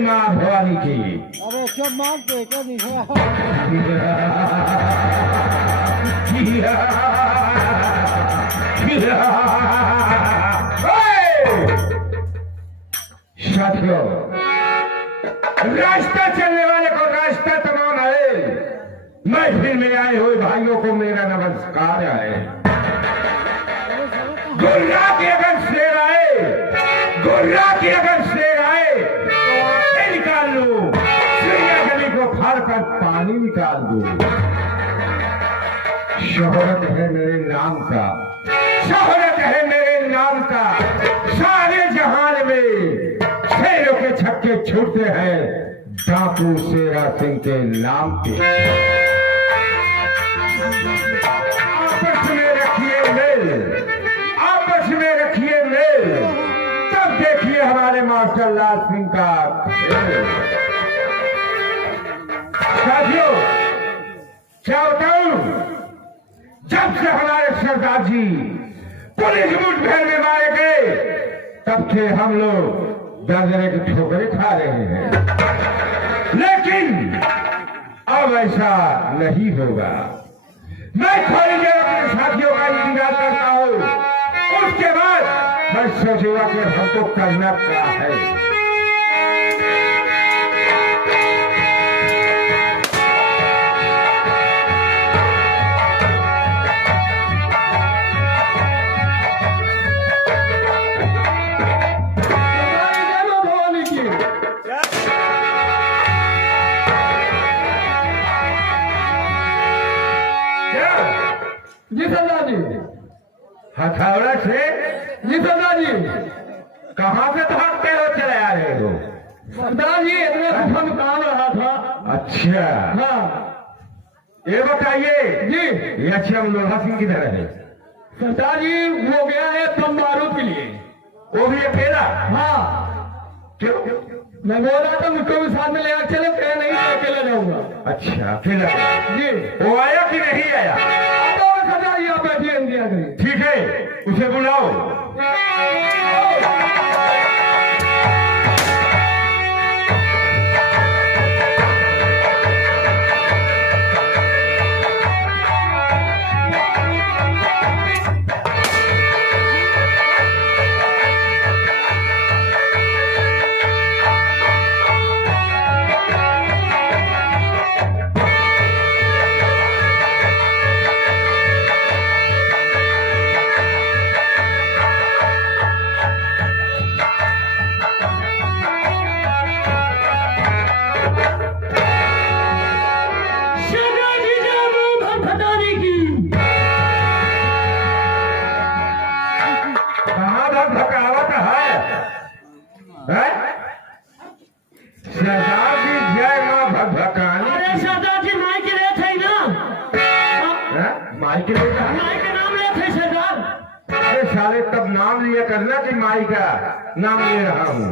माँ भवानी की। अरे क्या मानते क्या साथियों, रास्ता चलने वाले को रास्ता तमाम है। महफिल में आए हुए भाइयों को मेरा नमस्कार है। गुर्रा की अगर शेर आए, गुर्रा की अगर शेर आए तो आंखें निकाल लो, चिड़िया गली को फाड़ कर पानी निकाल दो। शोहरत है मेरे नाम का, शोहरत है मेरे नाम का। सारे जहान में शेरों के छक्के छूटते हैं डाकू शेरा सिंह के नाम पे। आपस में रखिए मेल, आपस में रखिए मेल, तब देखिए हमारे मास्टर लाल सिंह का खेल। साथियों, क्या बताऊं, जब से हमारे सरदार जी पुलिस मुठभेड़ में मारे गए तब से हम लोग दर्जने की ठोकरें खा रहे हैं, लेकिन अब ऐसा नहीं होगा। मैं थोड़ी देर अपने साथियों का इंतजार करता हूं, उसके बाद मैं सोचूंगा कि हमको करना क्या है। जी सरदार जी। हथौड़ा से? जी सरदार जी। कहाँ से भागते हो चले आ रहे हो? सरदार जी इतने गुफा में काम रहा था। अच्छा हाँ। ये बताइए जी, ये अच्छा लोहा सिंह किधर है? सरदार जी वो गया है बम बारूद के लिए। वो भी अकेला? हाँ। क्यों? मैं बोल रहा था मुझको भी साथ में ले आकर चले, कह नहीं मैं अकेला जाऊंगा। अच्छा अकेला? जी। वो आया कि नहीं आया? सरदार जी आप बैठिए इंतजार करिए। ठीक है, उसे बुलाओ। सरदार जी जय माँ भगभकानी। अरे सरदार जी माई के लिए थे ना? माई के लिए? माई के नाम ले थे सरदार। अरे साले तब नाम लिया करना कि माई का नाम ले रहा हूँ।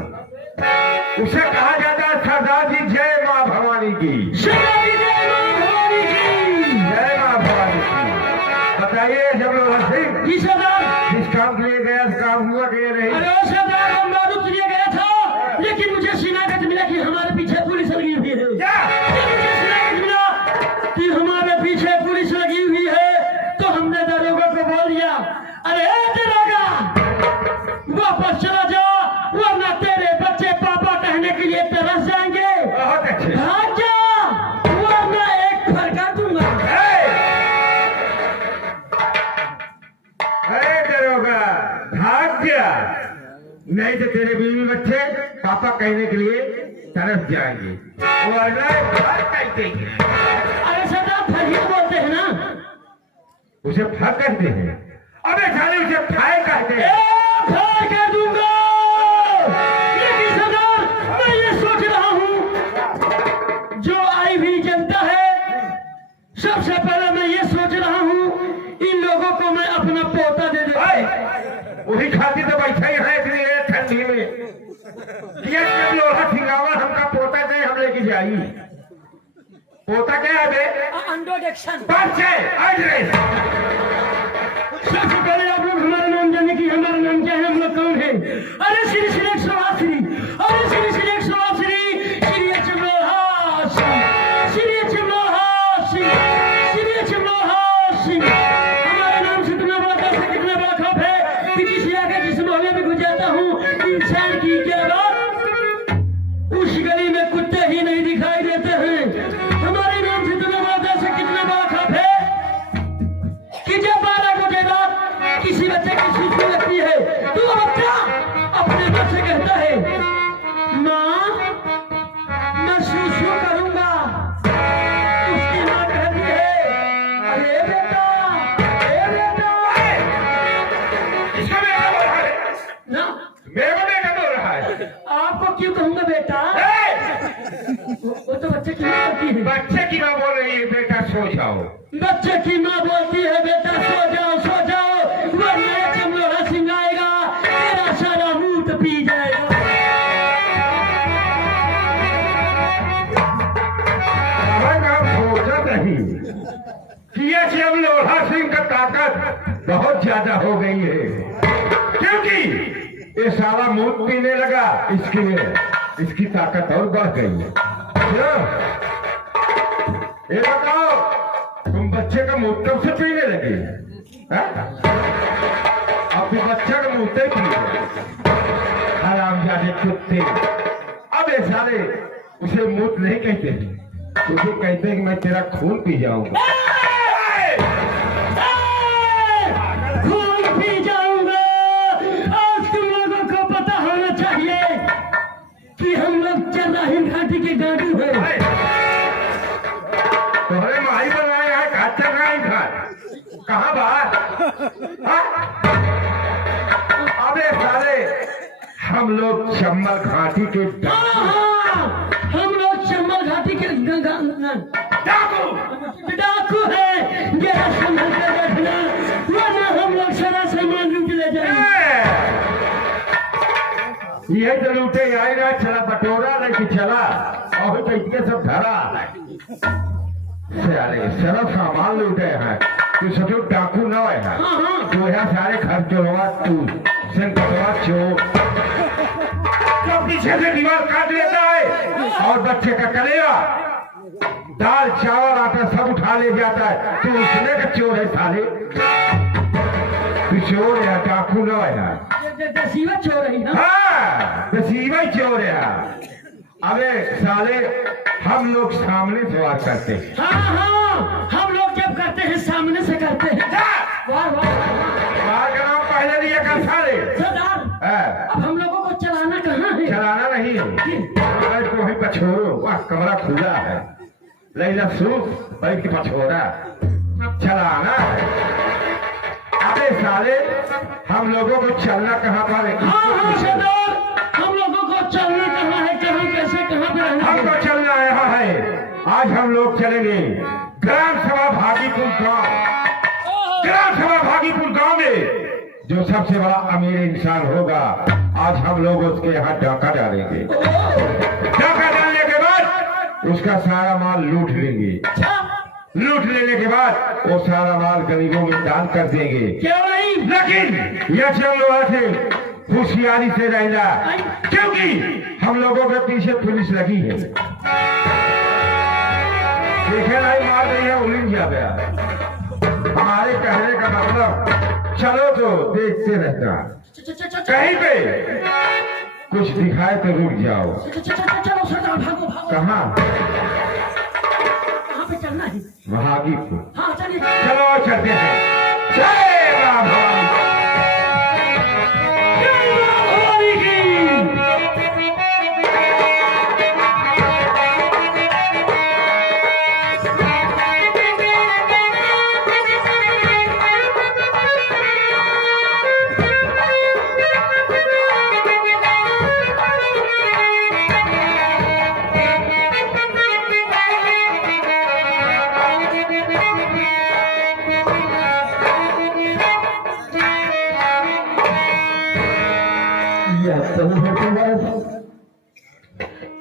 उसे कहा जाता है सरदार जी जय माँ भवानी की। सरदार जी जय माँ भवानी की। जय माँ भवानी की। बताइए जब लोग सिंह जी सरदार। जिस काम के लिए गया उस काम हुआ कि नहीं? अरे सरदार हम बारूद के लिए गया था, लेकिन मुझे शिनाख्त मिला कि हमारे पीछे पुलिस लगी हुई है। मुझे शिनाख्त मिला कि हमारे पीछे पुलिस लगी हुई है तो हमने दरोगा को बोल दिया, अरे दरोगा वापस चला जा, वरना तेरे बच्चे पापा कहने के लिए तरस जाएंगे। बहुत अच्छे। भाग जा, वरना एक फरका दूंगा। अरे दरोगा भाग गया, नहीं तो तेरे बीवी बच्चे पापा कहने के लिए तरस जाएंगे, वरना भाग कहते हैं। अरे सरदार फर्जी बोलते हैं ना? उसे फर कहते हैं? अबे साले उसे फाय कहते हैं। फाय कह दूंगा, लेकिन सरदार मैं ये सोच रहा हूँ जो आई हुई जनता है, सबसे पहले मैं ये सोच रहा हूँ इन लोगों को मैं अपना पोता दे दूं। वही खातिर तो बैठे हैं इतनी ठंडी में। लोहा सिंगावा हमका पोता दे, हम लेके जाई। पोता क्या है बे? इंट्रोडक्शन। सबसे पहले आप लोग हमारा नाम जाने की, हमारा नाम क्या है, हम लोग कौन है? अरे श्री श्री 108 श्री, अरे श्री श्री 108 श्री, शहर की क्या बात, उस गली में कुत्ते ही नहीं दिखाई देते हैं। हमारे नाम से तुम्हें वादा से कितना बड़ा खौफ है कि जब 12 बजे रात किसी बच्चे की सूसू लगती है तो वो बच्चा अपने माँ से कहता है, माँ मैं सूसू करूंगा। उसकी माँ कहती है, अरे बेटा इसका बेटा बोल रहा है ना, मेरे को बेटा बोल रहा है। आपको क्यों कहूंगा बेटा? वो तो बच्चे की माँ होती है। बच्चे की माँ बोल रही है बेटा सो जाओ। बच्चे की माँ बोलती है बेटा सो जाओ सो जाओ, वरना ये चमलोड़ा सिंह आएगा, तेरा सारा मूत पी जाएगा। सोचा नहीं कि ये चमलोड़ा सिंह का ताकत बहुत ज्यादा हो गई है, क्योंकि ये सारा मूत पीने लगा, इसकी ताकत और बढ़ गई है। क्यों? ये बताओ, तुम बच्चे का मूत कब से पीने लगे? अब भी बच्चा का मूत ही पी हरामजादे कुत्ते। अब ये सारे उसे मूत नहीं कहते हैं, उसे कहते हैं कि मैं तेरा खून पी जाऊंगा। खून पी जाऊंगा। आज तुम लोगों को पता होना चाहिए कि हम लोग चर्राही घाटी के गाड़ी हैं। तुम्हारे माई बनाए हैं काचा नहीं घाट, कहाँ बात? अबे साले हम लोग चम्बल घाटी के हम लोग चम्बल घाटी के डाकू है। ये संभल कर रखना, वरना हम लोग सारा सामान लूट ले जाएंगे। ये तो लूटे आएगा, चला बटोरा नहीं कि चला और तो सब धरा सारा सामान लूटे हैं। तू सोचो डाकू न है, तो यहाँ सारे घर चोरवा तू संकटवा चोर तो पीछे से दीवार काट लेता है और बच्चे का कलेजा दाल चावल आटा सब उठा ले जाता है। तू उसने का चोर है साले, तू चोर है, डाकू न है। दसीवा चोर है ना? हाँ, दसीवा चोर है। अबे साले हम लोग सामने से वार करते हैं। हाँ, हम लोग जब करते हैं सामने से करते हैं। वाह वाह वार का नाम पहले दिया कर साले। सरदार, अब हम लोगों को चलाना कहाँ है? चलाना नहीं है, को वही पछोरो, वह कमरा खुला है, लैला सूफ बैठ के पछोरा चलाना है। अबे साले हम लोगों को चलना कहाँ पर है? हाँ सरदार, हम लोगों को चलना कहाँ है, कहाँ कैसे कहाँ पे रहना है? हमको चलना यहाँ है। आज हम लोग चलेंगे ग्राम सभा भागीपुर गांव। ग्राम सभा भागीपुर गांव में जो सबसे बड़ा अमीर इंसान होगा, आज हम लोग उसके यहाँ डाका डालेंगे। डाका डालने के बाद उसका सारा माल लूट लेंगे। लूट लेने के बाद वो सारा माल गरीबों में दान कर देंगे। क्यों नहीं? लेकिन यह हम लोग से होशियारी से रहना, क्योंकि हम लोगों के पीछे पुलिस लगी है। देखे नहीं मार रही है, उलिझ जा गया। हमारे कहने का मतलब चलो तो देखते रहना, कहीं पे कुछ दिखाए तो रुक जाओ। चलो सरदार, भागो भागो। कहाँ? कहाँ पे चलना है? भागीपुर। हाँ चलिए। चलो चलते हैं। जय राम भवानी।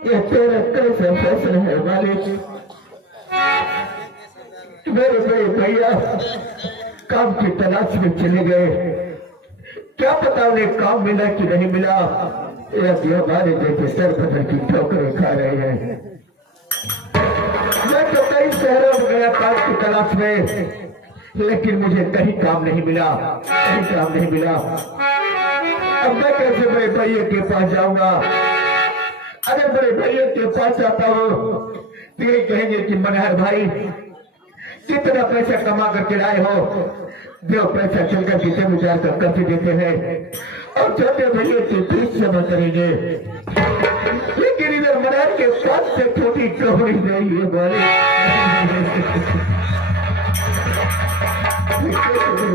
ये तेरे कैसे फैसले है मालिक? मेरे बड़े भैया काम की तलाश में चले गए, क्या पता उन्हें काम मिला कि नहीं मिला। ये अभी हमारे जैसे सर बदल की ठोकरें खा रहे हैं। मैं तो कई शहरों में गया काम की तलाश में, लेकिन मुझे कहीं काम नहीं मिला, कहीं काम नहीं मिला। अब मैं कैसे बड़े भैया के पास जाऊंगा? अगर बड़े भैया के पास जाता हूँ तो ये कहेंगे कि मनहर भाई कितना पैसा कमा करके लाए हो, जो पैसा चलकर कितने विचार कर कर्ज देते हैं और छोटे भैया के फीस जमा करेंगे। लेकिन इधर मनहर के पास से छोटी कौड़ी नहीं है बोले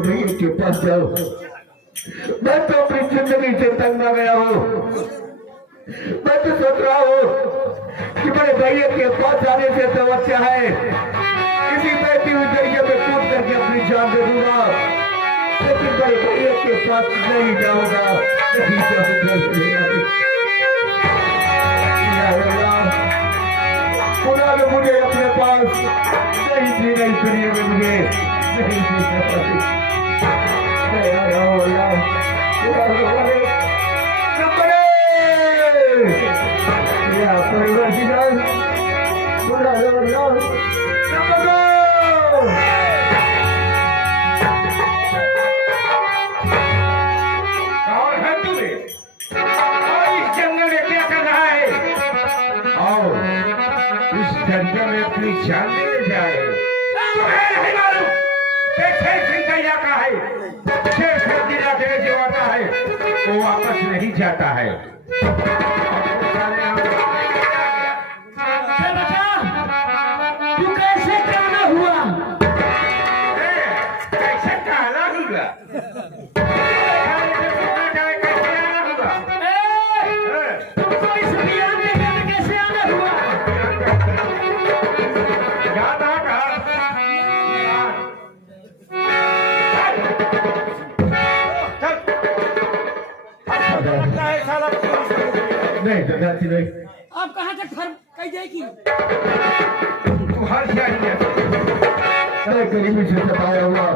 भैया के पास जाओ। मैं तो अपनी जिंदगी से तंग आ गया हूँ। मैं तो सोच रहा हूँ कि बड़े भैया के पास जाने से तो अच्छा है किसी बैठी हुई जरिए में कूद करके अपनी जान दे दूंगा, लेकिन बड़े भैया के पास नहीं जाऊंगा, नहीं जाऊंगा। खुदा ने मुझे अपने पास नहीं दी, नहीं सुनिए में मुझे नहीं दी। अपनी जान देने जा रहे हो। तुम्हें नहीं मालूम शेर जिंदगिया का है, शेर जिंदगिया के जो आता है वो वापस नहीं जाता है। तू कैसे कहना हुआ? कैसे कहना होगा? तुमको इस बयान में कैसे आना हुआ? नहीं जगह नहीं। आप कहाँ तक फर्म कही जाएगी? तू हर मैं गरीबी से सताया हुआ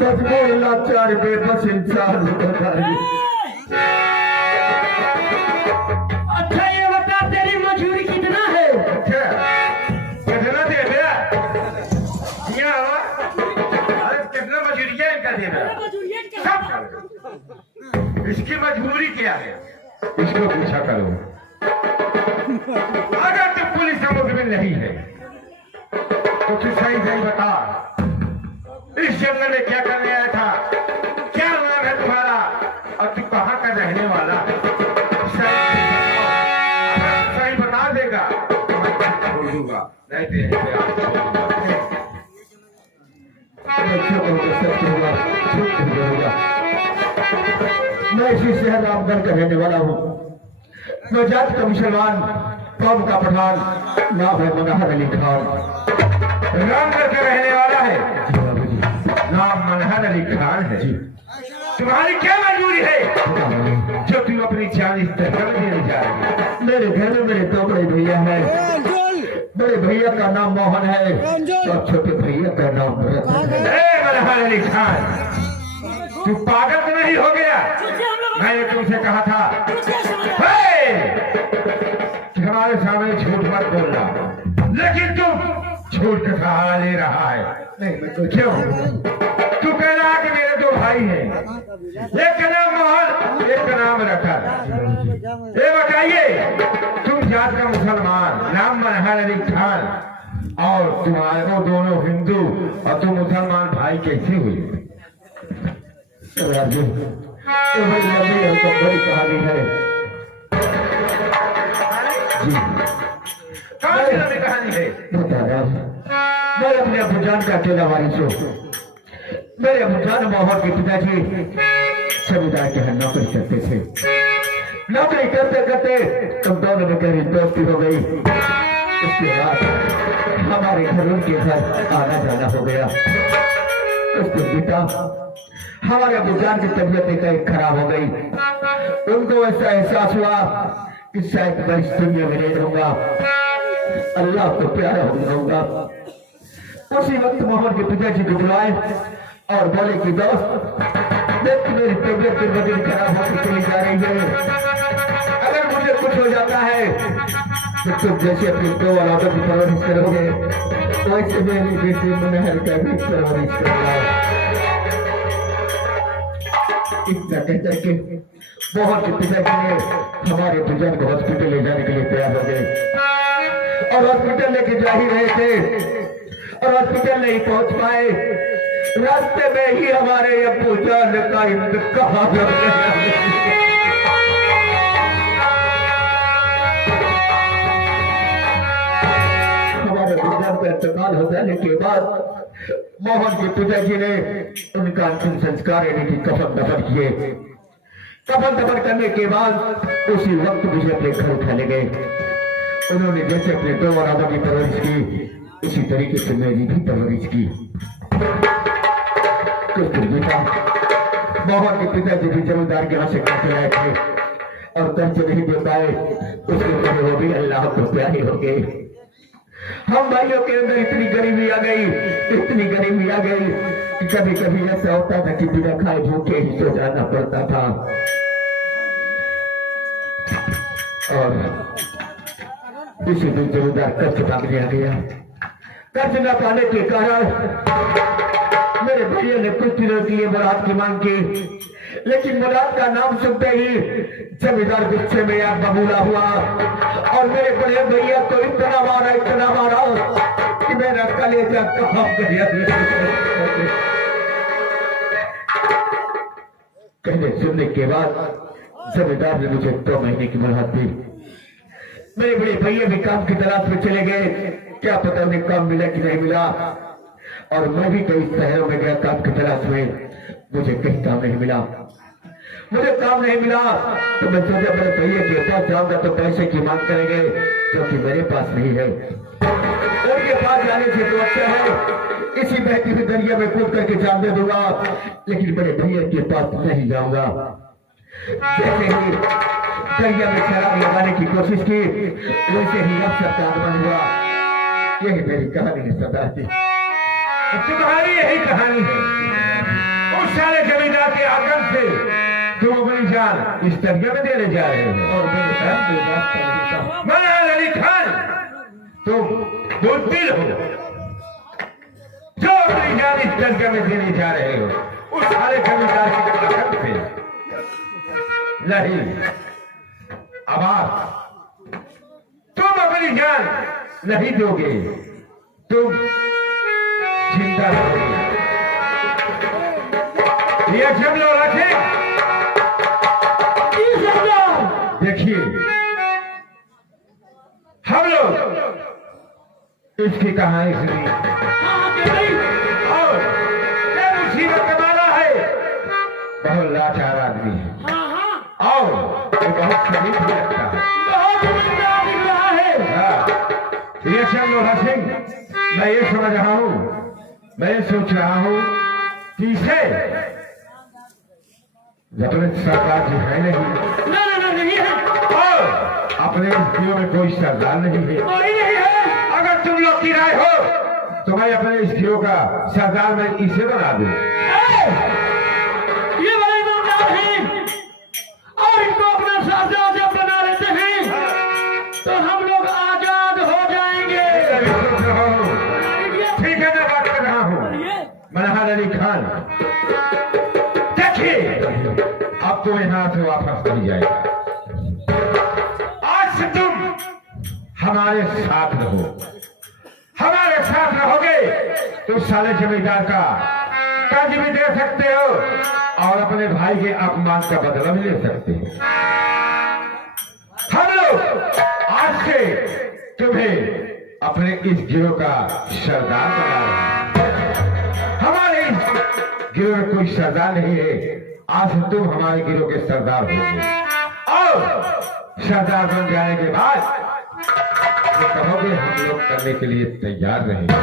मजबूर लाचार बेबस इंसान अच्छा ये बता तेरी मजूरी कितना है? कितना दे दिया? अरे कितना मजूरी है इनका देना? इसकी मजबूरी क्या है इसको पूछा करो। अगर तू पुलिस का मुकबिल नहीं है तो तू सही सही बता, इस जंगल में क्या करने आया था, क्या नाम है तुम्हारा और तू कहाँ का रहने वाला? सही बता देगा तो मैं बोल दूंगा, नहीं तो मैं इसी शहर रामगढ़ का रहने वाला हूँ। मैं जात का मुसलमान, कौम का पठान, नाम है मनहर अली खान। रामगढ़ का रहने वाला है, नाम मनहर अली खान है। तुम्हारी क्या मजबूरी है जो तुम अपनी जान इस तरह देने जा रहे हो? मेरे घर में मेरे दो बड़े भैया हैं। बड़े भैया का नाम मोहन है और छोटे भैया का नाम भरत है। मनहर अली खान, तू पागल तो नहीं हो गया? मैंने तुमसे कहा था कि हमारे सामने झूठ मत बोलना, लेकिन तुम झूठ का सहारा ले रहा है। क्यों? तू कह रहा कि मेरे दो भाई हैं, एक का नाम मोहन, एक का नाम रखा। ये बताइए, तुम जात का मुसलमान, नाम मनहर अली खान, और तुम्हारे वो दोनों हिंदू और तुम मुसलमान भाई कैसे हुए? राजू, तो बड़ी लंबी और बड़ी कहानी है जी। कौन सी लंबी कहानी है? बता रहा हूँ। मैं अपने अबूजान का अकेला वारिस हूँ। मेरे अबूजान मोहन के पिताजी जमींदार के यहाँ नौकरी करते थे। नौकरी करते करते तुम दोनों में गहरी दोस्ती हो गई। उसके बाद हमारे घर उनके घर आना जाना हो गया। उसके पिता हमारे अबूजान की तबीयत एक खराब हो गई। उनको ऐसा एहसास हुआ कि शायद मैं इस दुनिया में नहीं रहूंगा, अल्लाह को प्यारा हो जाऊंगा। उसी वक्त मोहन के पिताजी को बुलाए और बोले कि दोस्त, देख मेरी तबीयत दिन ब दिन खराब होती चली जा रही है। अगर मुझे कुछ हो जाता है तो तुम जैसे अपनी दो औलादों की परवरिश करोगे वैसे मेरी बेटी मनहर का भी परवरिश करूंगा। इतना कहकर के मोहन के पिताजी ने हमारे बुजुर्ग को हॉस्पिटल ले जाने के लिए तैयार हो गए और हॉस्पिटल लेके जा ही रहे थे और हॉस्पिटल नहीं पहुंच पाए। रास्ते में ही हमारे अब्बू जान का इंतकाल हो गया। का इंतकाल हो जाने के बाद मोहन के पिताजी ने उनका अंतिम संस्कार यानी कि कफन दफन किए। कफन दफन करने के बाद उसी वक्त मुझे अपने घर उठाने गए। उन्होंने जैसे अपने दो औलादों की परवरिश की उसी तरीके से मेरी भी परवरिश की। कुछ दिन बीता, मोहन के पिताजी भी जमींदार के यहाँ से कर्ज लाए थे और कर्ज नहीं दे पाए। उसके वो भी अल्लाह को प्यारे हो गए। हम भाइयों के अंदर इतनी गरीबी आ गई कि कभी कभी ऐसा होता था कि बिना खाए भूखे ही सो जाना पड़ता था। और इसी दिन जमींदार कर्ज मांगने आ गया। कर्ज न पाने के कारण मेरे भैया ने कुछ दिनों के लिए मुराद की मांग की, लेकिन मुराद का नाम सुनते ही जमींदार गुस्से में आप बबूला हुआ और मेरे बड़े भैया को इतना मारा कि मेरा कलेजा कहाँ गया। कहने सुनने के बाद जमींदार ने मुझे 2 महीने की मोहलत दी। मेरे बड़े भैया भी काम की तलाश में चले गए। क्या पता उन्हें काम मिला कि नहीं मिला। और मैं भी कई शहरों में गया काम की तलाश में, मुझे कहीं काम नहीं मिला। तो मैं सोचा मेरे भैया के पास जाऊंगा तो पैसे की मांग करेंगे जो कि मेरे पास नहीं है। उनके पास जाने से तो अच्छा है इसी बहती हुई दरिया में कूद करके जान दे दूंगा, लेकिन बड़े भैया के पास नहीं जाऊंगा। जैसे ही दरिया में शराब लगाने की कोशिश की वैसे ही अफसर का आगमन हुआ। यही मेरी कहानी है सरदार जी। तुम्हारी यही कहानी है। उस सारे जमींदार के आगमन से तुम अपनी जान इस दरिया में देने जा रहे हो। और मनहर अली खान तुम बुज़दिल हो जो अपनी जान इस दरिया में देने जा रहे हो। उस सारे जमींदार के आगमन से नहीं, अब तुम अपनी जान नहीं दोगे, तुम जिंदा रहोगे। ये सब लोग रखे देखिए, हम लोग इसकी कहानी सुनी और ये मुसीबत कमाना है। बहुत लाचार आदमी है और ये बहुत शरीफ भी लगता है। ये सब लोग हंसें। मैं ये समझ रहा हूं, मैं ये सोच रहा हूं कि इसे अपने सरदार जी है नहीं है और अपने इस जियो में कोई सरदार नहीं है। अगर तुम लोग की राय हो तो मैं अपने इस जियो का सरदार मैं इसे बना दूं। ये बड़े सरदार हैं और इनको अपना सरदार जब बना लेते हैं तो हम लोग आजाद हो जाएंगे। ठीक है, मैं बात कर रहा हूं मनहर अली खान। देखिए, अब तो यहां से वापस नहीं जाएगा। आज से तुम हमारे साथ रहोगे तो साले जमींदार का कर्ज भी दे सकते हो और अपने भाई के अपमान का बदला भी ले सकते हो। हम लोग आज से तुम्हें अपने इस गिरोह का सरदार बना रहे हैं। हमारे इस गिरोह में कोई सरदार नहीं है। आज से तुम हमारे गिरोह के सरदार होंगे और सरदार बन जाने के बाद तो कहोगे हम लोग करने के लिए तैयार रहेंगे।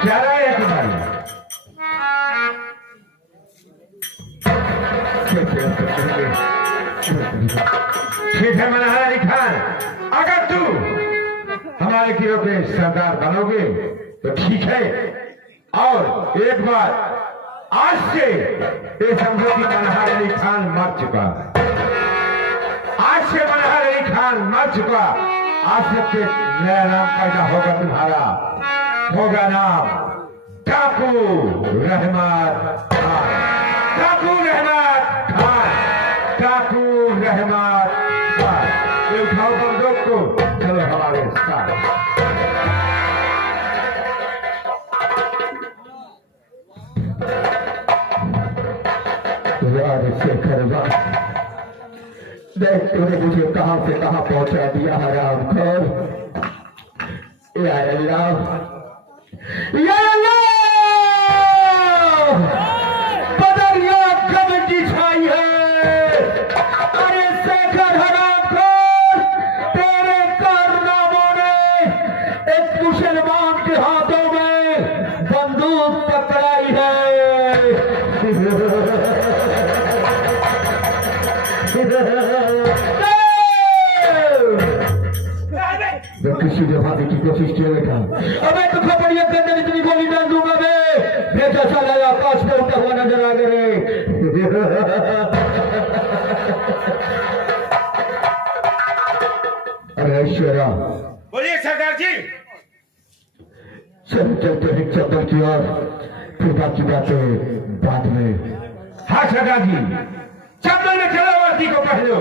क्या राय है तुम्हारी? ठीक है मनहर अली खान, अगर तू हमारे गिरोह के सरदार बनोगे तो ठीक है। और एक बार आज से ये समझो कि मनहर अली खान मर चुका है। आज से मनहर अली खान मर चुका। आज से नया नाम पैदा होगा तुम्हारा, होगा नाम डाकू रहमत खान। ठाकुर रहमत खान, ठाकुर रहमत खान। ये उठाओ बंदूक को, चलो हमारे साथ। यार शेखरवा, देख तूने मुझे कहां से कहां पहुंचा दिया हरामखोर। या अल्लाह, या अल्लाह, बदरिया कबड्डी छाई है। अरे शेखर हरामखोर, तेरे कारनामों ने एक मुसलमान के हाथों में बंदूक पकड़ाई है। मैं किसी ने भागने की कोशिश किया था। अबे तो खपड़िया के अंदर इतनी गोली डाल दूंगा मैं, बेटा साला आकाश में उड़ता हुआ नजर आ गए। अरे ऐश्वर्या, बोलिए सरदार जी। चल चलते हैं चंदन की ओर, फिर बाकी बातें बाद में। हाँ सरदार जी, चंदन में चलो, वर्दी को पहनो।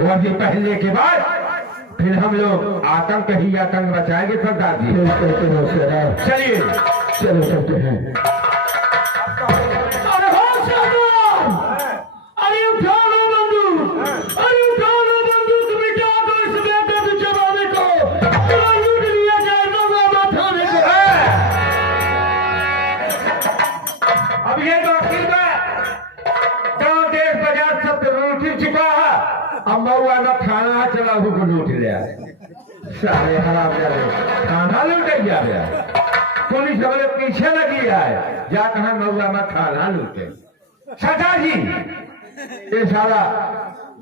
वर्दी पहनने के बाद फिर हम लोग आतंक ही आतंक बचाएंगे सरदार जी। कहते हो सरदार, चलिए चलो चलते हैं। अरे हो सरदार, अरे उठा लो बंदूक, अरे उठा लो बंदूक, मिटा दो इस बेदर्द जमाने को, पूरा लूट लिया जाए नौगामा थाने को। अब ये तो अकील है, गाँव देश बाजार सब लूट चुका है। अब मऊआ में खाना चला को लूट लिया, सारे हराम खाना लूट गया। पुलिस हमारे पीछे लगी है, जा कहा मऊआ में खाना लूटे। सरदार जी, ये सारा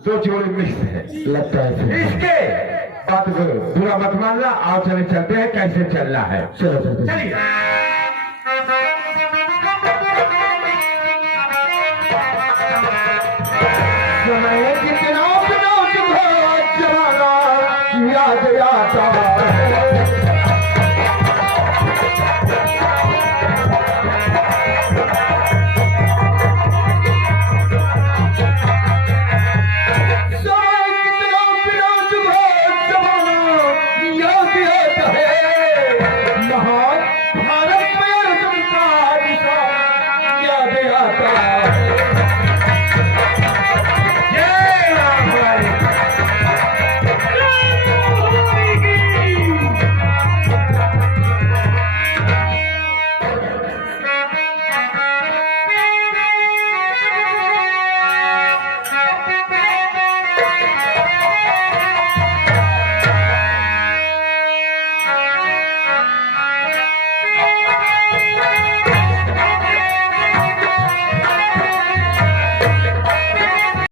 दो जोड़ी मिक्स है, लगता है इसके बात को बुरा मत मानना। आओ चले चलते हैं, कैसे चलना है। चलो चलते हैं। चलिए। समय कितने